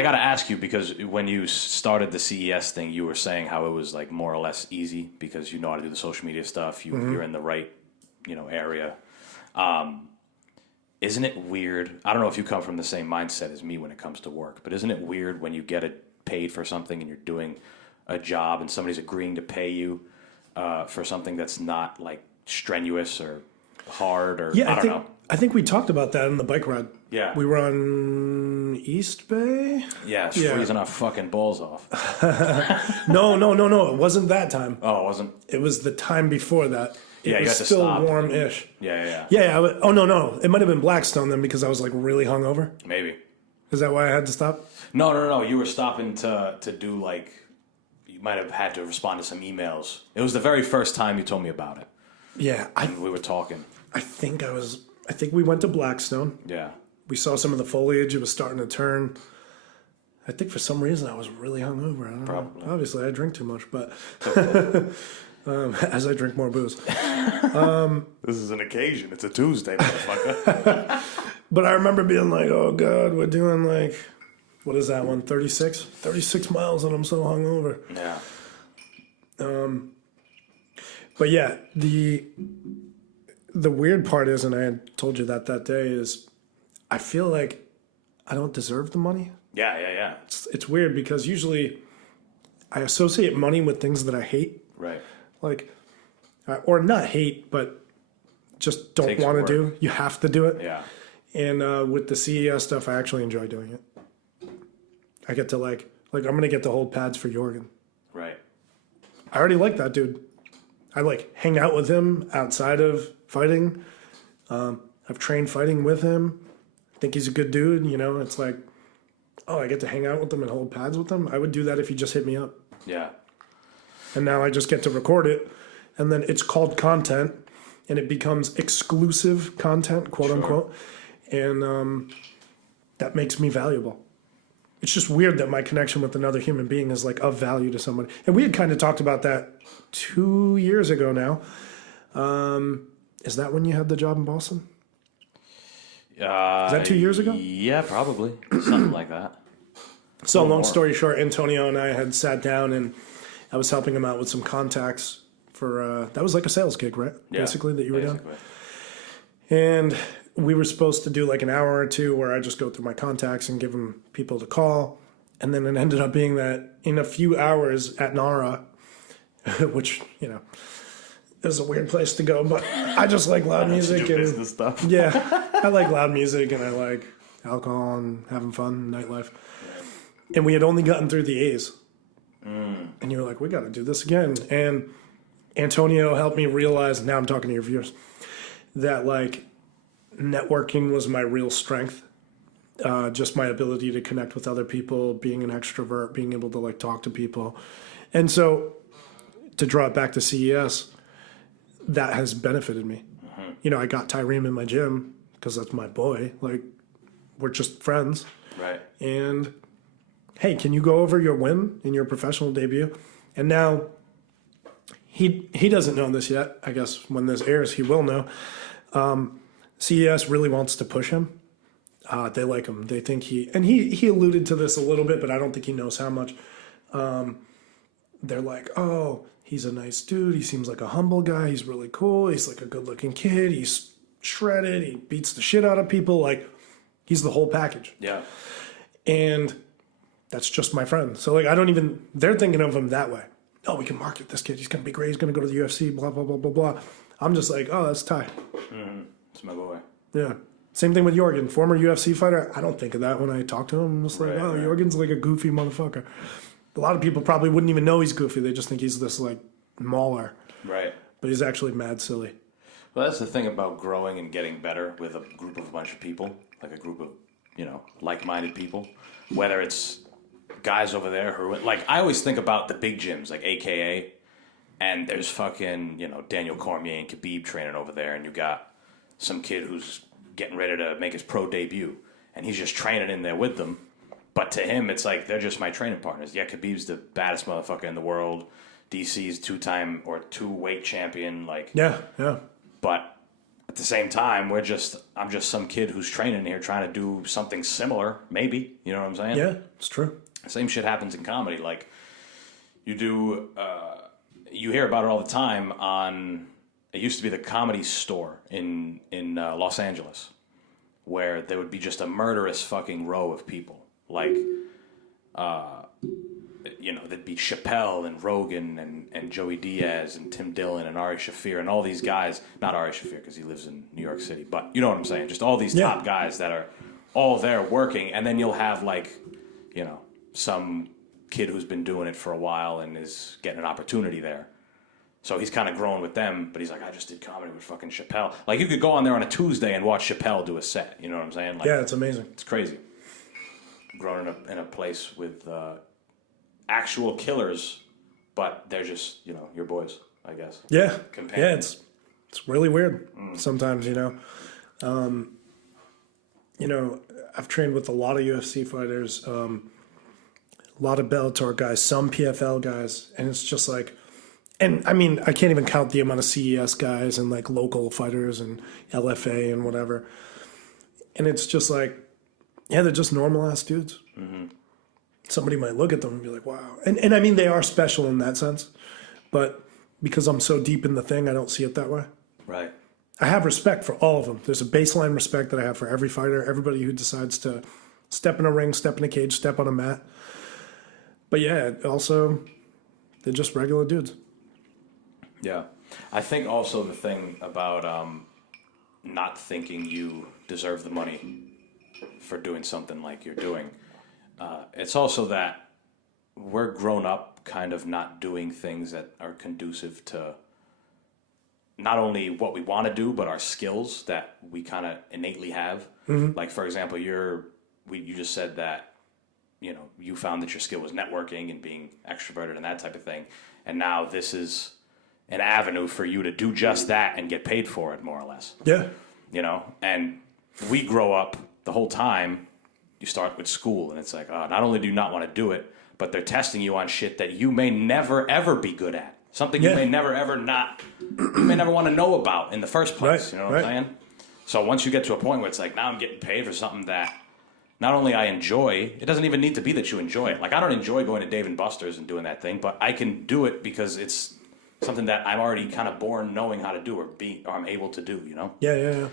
I got to ask you, because when you started the CES thing, you were saying how it was like more or less easy because you know how to do the social media stuff. You're in the right, area. Isn't it weird? I don't know if you come from the same mindset as me when it comes to work, but isn't it weird when you get paid for something and you're doing a job and somebody's agreeing to pay you for something that's not like strenuous or hard or I don't know. I think we talked about that in the bike ride. Yeah. We were on East Bay. Yeah, freezing our fucking balls off. No. It wasn't that time. Oh, it wasn't? It was the time before that. It you was got to still stop. warm-ish. Yeah. No. It might have been Blackstone then because I was like really hungover. Maybe. Is that why I had to stop? No. You were stopping to do like, you might have had to respond to some emails. It was the very first time you told me about it. Yeah. We were talking. I think we went to Blackstone. Yeah. We saw some of the foliage. It was starting to turn. I think for some reason I was really hungover. I don't Probably. know. Obviously, I drink too much, but as I drink more booze. This is an occasion. It's a Tuesday, motherfucker. But I remember being like, oh, God, we're doing like, what is that one, 36? 36 miles and I'm so hungover. Yeah. But yeah, the weird part is, and I had told you that day, is I feel like I don't deserve the money. Yeah. It's weird because usually I associate money with things that I hate. Right. Like, or not hate, but just don't want to do. You have to do it. Yeah. And with the CES stuff, I actually enjoy doing it. I get to like I'm going to get to hold pads for Jorgen. Right. I already like that dude. I like hang out with him outside of fighting. I've trained fighting with him. I think he's a good dude. It's like, oh, I get to hang out with him and hold pads with him. I would do that if he just hit me up. Yeah. And now I just get to record it. And then it's called content. And it becomes exclusive content, quote unquote. And that makes me valuable. It's just weird that my connection with another human being is like of value to somebody. And we had kind of talked about that 2 years ago now. Is that when you had the job in Boston? Is that 2 years ago? Yeah, probably. Something like that. So long story short, Antonio and I had sat down and I was helping him out with some contacts for, that was like a sales gig, right? Yeah, basically, that you were doing. And we were supposed to do like an hour or two where I just go through my contacts and give them people to call. And then it ended up being that in a few hours at NARA, which, is a weird place to go, but I just like loud music and business stuff. Yeah, I like loud music and I like alcohol and having fun, nightlife. And we had only gotten through the A's. And you were like, we got to do this again. And Antonio helped me realize, now I'm talking to your viewers, that like networking was my real strength. Just my ability to connect with other people, being an extrovert, being able to like talk to people. And so to draw it back to CES, that has benefited me. I got Tyreem in my gym because that's my boy. Like, we're just friends. Right. And hey, can you go over your win in your professional debut? And now he doesn't know this yet. I guess when this airs, he will know. CES really wants to push him. They like him. They think he alluded to this a little bit, but I don't think he knows how much. They're like, oh, he's a nice dude. He seems like a humble guy. He's really cool. He's like a good-looking kid. He's shredded. He beats the shit out of people. Like, he's the whole package. Yeah. And that's just my friend. So, like, they're thinking of him that way. Oh, we can market this kid. He's going to be great. He's going to go to the UFC, blah, blah, blah, blah, blah. I'm just like, oh, that's Ty. It's my boy. Yeah. Same thing with Jorgen, former UFC fighter. I don't think of that when I talk to him. I'm just like, Jorgen's like a goofy motherfucker. A lot of people probably wouldn't even know he's goofy. They just think he's this like mauler. Right. But he's actually mad silly. Well, that's the thing about growing and getting better with a bunch of people, like a group of, like-minded people. Whether it's guys over there who, like, I always think about the big gyms, like AKA, and there's fucking, Daniel Cormier and Khabib training over there, and you got some kid who's getting ready to make his pro debut, and he's just training in there with them. But to him, it's like, they're just my training partners. Yeah, Khabib's the baddest motherfucker in the world. DC's two-weight champion. Like, yeah. But at the same time, I'm just some kid who's training here trying to do something similar, maybe. You know what I'm saying? Yeah, it's true. Same shit happens in comedy. Like, you do, you hear about it all the time on, it used to be the Comedy Store in Los Angeles, where there would be just a murderous fucking row of people. Like, you know, there'd be Chappelle and Rogan and Joey Diaz and Tim Dillon and Ari Shaffir and all these guys. Not Ari Shaffir because he lives in New York City, but you know what I'm saying. Just all these top guys that are all there working, and then you'll have like, you know, some kid who's been doing it for a while and is getting an opportunity there. So he's kind of growing with them, but he's like, I just did comedy with fucking Chappelle. Like, you could go on there on a Tuesday and watch Chappelle do a set. You know what I'm saying? Like, Yeah, it's amazing. it's crazy. Growing in a place with actual killers, but they're just, you know, your boys, I guess. Yeah, Companions. it's really weird sometimes, you know. You know, I've trained with a lot of UFC fighters, a lot of Bellator guys, some PFL guys, and it's just like, and I mean, I can't even count the amount of CES guys and like local fighters and LFA and whatever. And it's just like, yeah, they're just normal ass dudes. Mm-hmm. Somebody might look at them and be like, wow. And I mean, they are special in that sense, but because I'm so deep in the thing, I don't see it that way. Right. I have respect for all of them. There's a baseline respect that I have for every fighter, everybody who decides to step in a ring, step in a cage, step on a mat. But yeah, also, they're just regular dudes. Yeah. I think also the thing about not thinking you deserve the money for doing something like you're doing, it's also that we're grown up kind of not doing things that are conducive to not only what we want to do, but our skills that we kind of innately have. Mm-hmm. Like, for example, you just said that, you know, you found that your skill was networking and being extroverted and that type of thing. And now this is an avenue for you to do just that and get paid for it, more or less. Yeah. You know, and we grow up the whole time. You start with school, and it's like, not only do you not want to do it, but they're testing you on shit that you may never ever be good at. Something you may never ever you may never want to know about in the first place. Right, you know what I'm saying? So once you get to a point where it's like, now I'm getting paid for something that not only I enjoy, it doesn't even need to be that you enjoy it. Like, I don't enjoy going to Dave & Buster's and doing that thing, but I can do it because it's something that I'm already kind of born knowing how to do or I'm able to do, you know? Yeah.